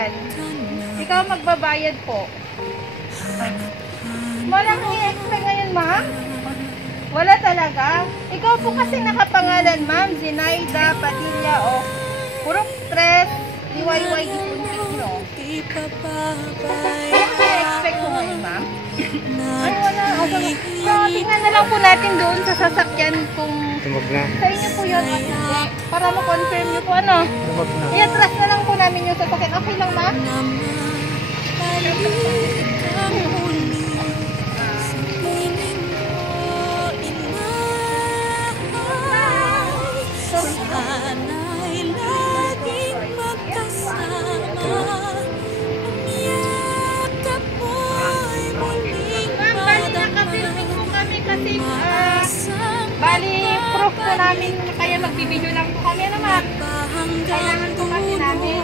yan. Ikaw magbabayad po. Walang i-expect ngayon, ma'am? Wala talaga. Ikaw po kasi nakapangalan, ma'am. Zinaida Padilla o puro stress. DIY ipuntik nyo. Walang i-expect ko ngayon, ma'am? Ay, wala. So, tingnan na lang po natin doon sa sasakyan kung sa inyo po yun. Para ma-confirm nyo po ano. I-atras na lang po namin yung sasakyan. Okay lang, ma'am? Bali, proof po namin kaya magbibideo lang po kami naman. Kailangan po kasi namin.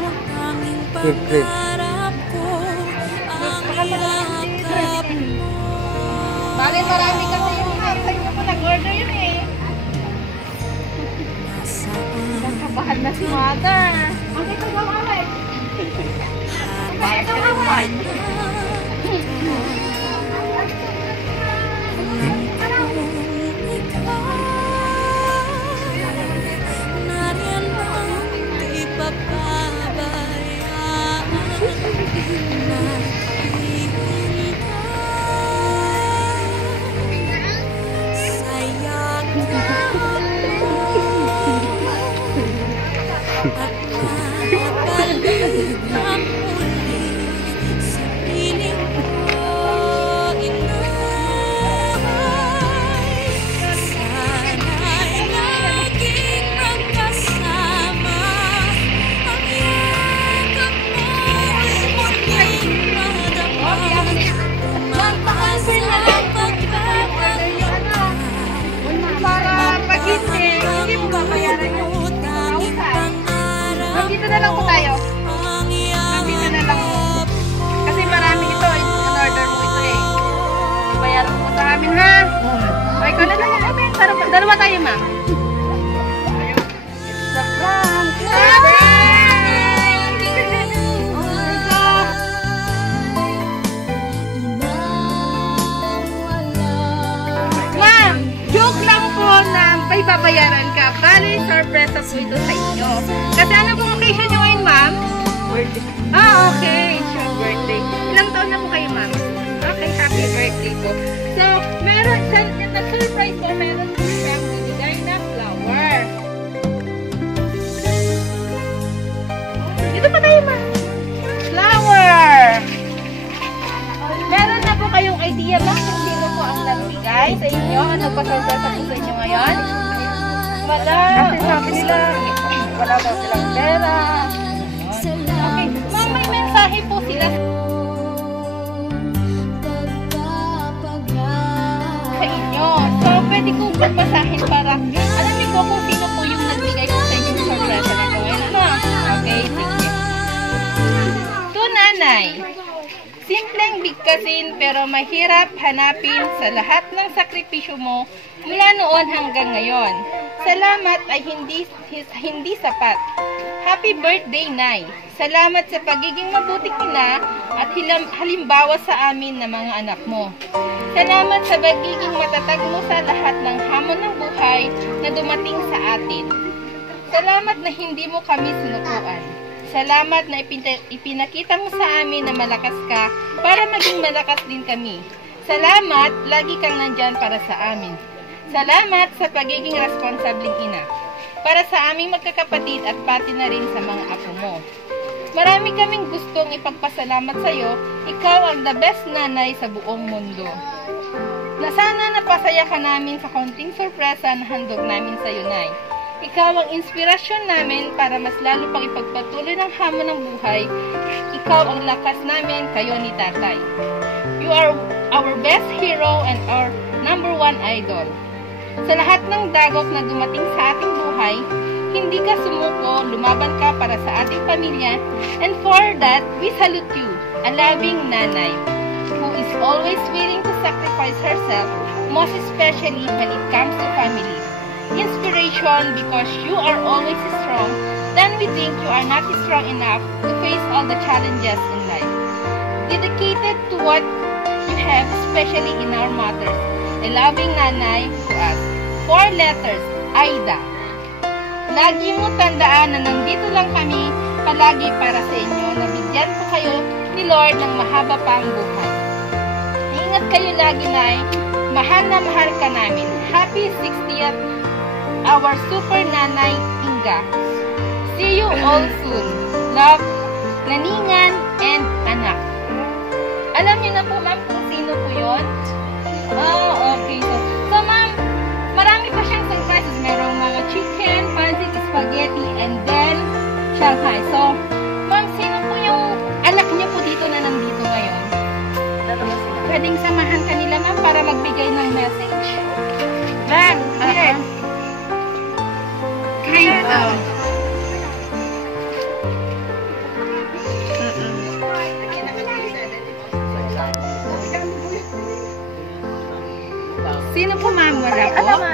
Bali, marami kasi yung sa inyo po nag-order yun eh. Nagkabahan na si mother. Ang ito daw away. Ang ito daw away. Dito na lang po tayo. Dito na lang po. Kasi marami ito. In-order mo ito eh. Bayaran mo sa amin ha. Okay, ko na lang kami. Dalawa tayo ma'am. Sa prank. Ma'am, joke lang po na may babayaran ka. Bali, surprise po ito sa inyo. Kasi ano pong occasion nyo ngayon, ma'am? Birthday. Ah, okay. Sure, birthday. Ilang taon na po kayo, ma'am? Okay, happy birthday po. So, meron, nag-surprise po, meron po siyang bibigay na flower. Dito pa tayo, ma'am. Flower! Meron na po kayong idea, ma'am, kung sino po ang nagbigay sa inyo? Ano pa surprise po sa inyo ngayon? Wala. Kasi sabi nila, wala daw silang pera. Okay. Ma'am, may mensahe po sila sa inyo. So, pwede ko basahin para alam niyo po kung sino po yung nagbigay po sa inyo sa surprise na ito. Ano? Okay, sige. To nanay. Simpleng bigkasin pero mahirap hanapin sa lahat ng sakripisyo mo mula noon hanggang ngayon. Salamat ay hindi sapat. Happy birthday, Nay! Salamat sa pagiging mabuting ina at halimbawa sa amin na mga anak mo. Salamat sa pagiging matatag mo sa lahat ng hamon ng buhay na dumating sa atin. Salamat na hindi mo kami sinukuan. Salamat na ipinakita mo sa amin na malakas ka para maging malakas din kami. Salamat, lagi kang nandyan para sa amin. Salamat sa pagiging responsableng ina. Para sa aming magkakapatid at pati na rin sa mga apo mo. Marami kaming gustong ipagpasalamat sa iyo. Ikaw ang the best nanay sa buong mundo. Na sana napasaya ka namin sa konting sorpresa na handog namin sa iyo, Nay. Ikaw ang inspirasyon namin para mas lalo pang ipagpatuloy ng hamon ng buhay. Ikaw ang lakas namin, kayo ni Tatay. You are our best hero and our #1 idol. Sa lahat ng dagok na dumating sa ating buhay, hindi ka sumuko, lumaban ka para sa ating pamilya, and for that, we salute you, a loving nanay, who is always willing to sacrifice herself, most especially when it comes to family. Inspiration because you are always strong, then we think you are not strong enough to face all the challenges in life. Dedicated to what you have, especially in our mothers, a loving nanay to us. 4 letters, Aida. Lagi mo tandaan na nandito lang kami palagi para sa inyo, na bigyan po kayo ni Lord ng mahaba pang buhay. Ingat kayo lagi, Nay. Mahal na mahal ka namin. Happy 60th, our super nanay, Inga. See you all soon. Love, Naningan, and anak. Alam niyo na po, ma'am, kung sino po yun? Oh, okay. So ma'am, marami pa siyang surprises. Merong mga chicken, pancit, spaghetti, and then Shanghai. So, ma'am, sino po yung anak niyo po dito na nandito ngayon? Pwedeng samahan kanila, ma'am, para magbigay ng message. Van, here. Kind of. Sino po, ma'am? Wala po?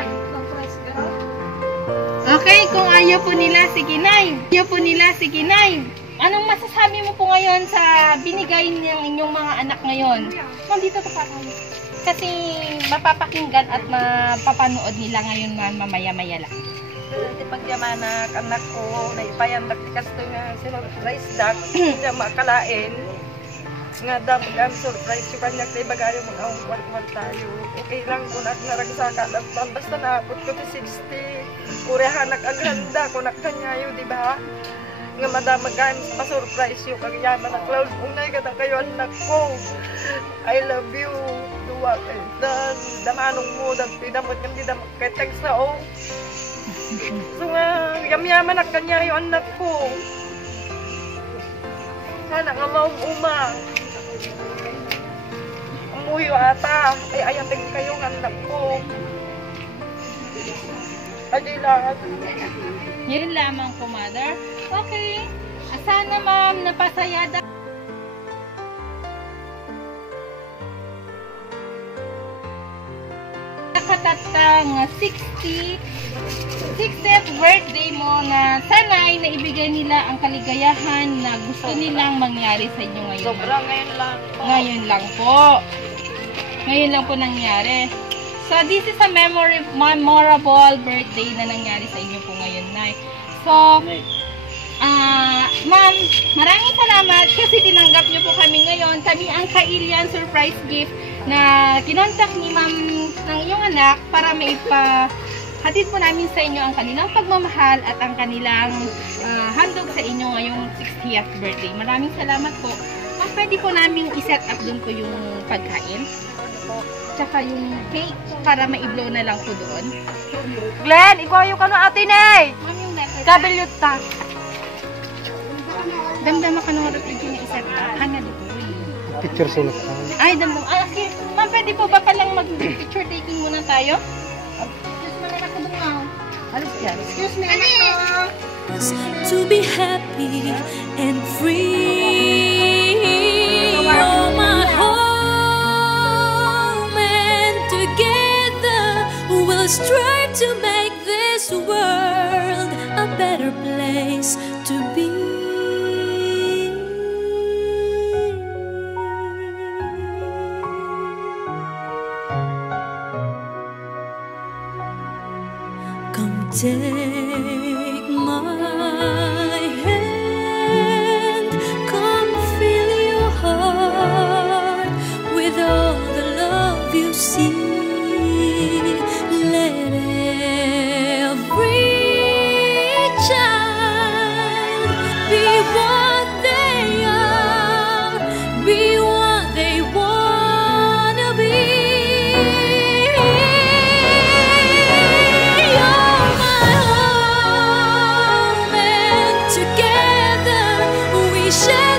Okay, kung ayaw po nila, sige, Nay. Ayaw po nila, sige, Nay. Anong masasabi mo po ngayon sa binigay ng inyong mga anak ngayon? Ma'am, dito pa tayo. Kasi mapapakinggan at mapapanood nila ngayon, ma'am, mamaya-maya lang. Di pagyamanak, anak ko, naipayandak di kasto nga sinurprise dak, hindi makalain. Nga dam surprise yung kanya kay bagayo mag-awang kwal-kwal tayo. Okay lang kung nagsaka lang, basta naapot ko to 60. Urihanak ang handa ko nakanyayo, di ba? Nga madam mag-ayam pa-surprise yung kagyaman ng cloud. Unay ka na kayo anak ko. I love you. Duwa kayo. Damanong mo, pinamot nga hindi na makitag sa o. So nga, yam-yaman na kanya yung anak ko. Sana nga maong uma. Umuyo ata. Ay, ayan tingin kayo ng anak ko. Ay, lahat. Yun lamang po, mother. Okay. Sana, ma'am, napasaya daw. Nakatatang 60th birthday mo na sana'y naibigay nila ang kaligayahan na gusto nilang mangyari sa inyo ngayon. Sobrang ngayon lang po. Ngayon lang po. Ngayon lang po nangyari. So, this is a memorable birthday na nangyari sa inyo po ngayon, Nay. So, ma'am, maraming salamat kasi tinanggap niyo po kami ngayon. Kami ang Kailian surprise gift na kinontak ni ma'am ng iyong anak para maipahatid po namin sa inyo ang kanilang pagmamahal at ang kanilang handog sa inyo ngayong 60th birthday. Maraming salamat po. Ma'am, pwede po namin i-set up dun po yung pagkain. Tsaka yung cake para ma-i-blow na lang po doon. Glenn, ikaw ka na atin eh! Ma'am, yung letter. Kabilyot ta. Damdama ka nung refrigerator na i-set up. Hana dito. Picture sulat ka. Ay, damdam. Okay. Ma'am, pwede po ba palang mag-picture taking muna tayo? Excuse me, anak ko dungaw. Alis yan. Excuse me, anak ko. To be happy and free. Oh, my home, and together we'll strive to make this world a better place to be. Come take my hand, come fill your heart with all the love you see. Let every child be what they are, be what they wanna be. Share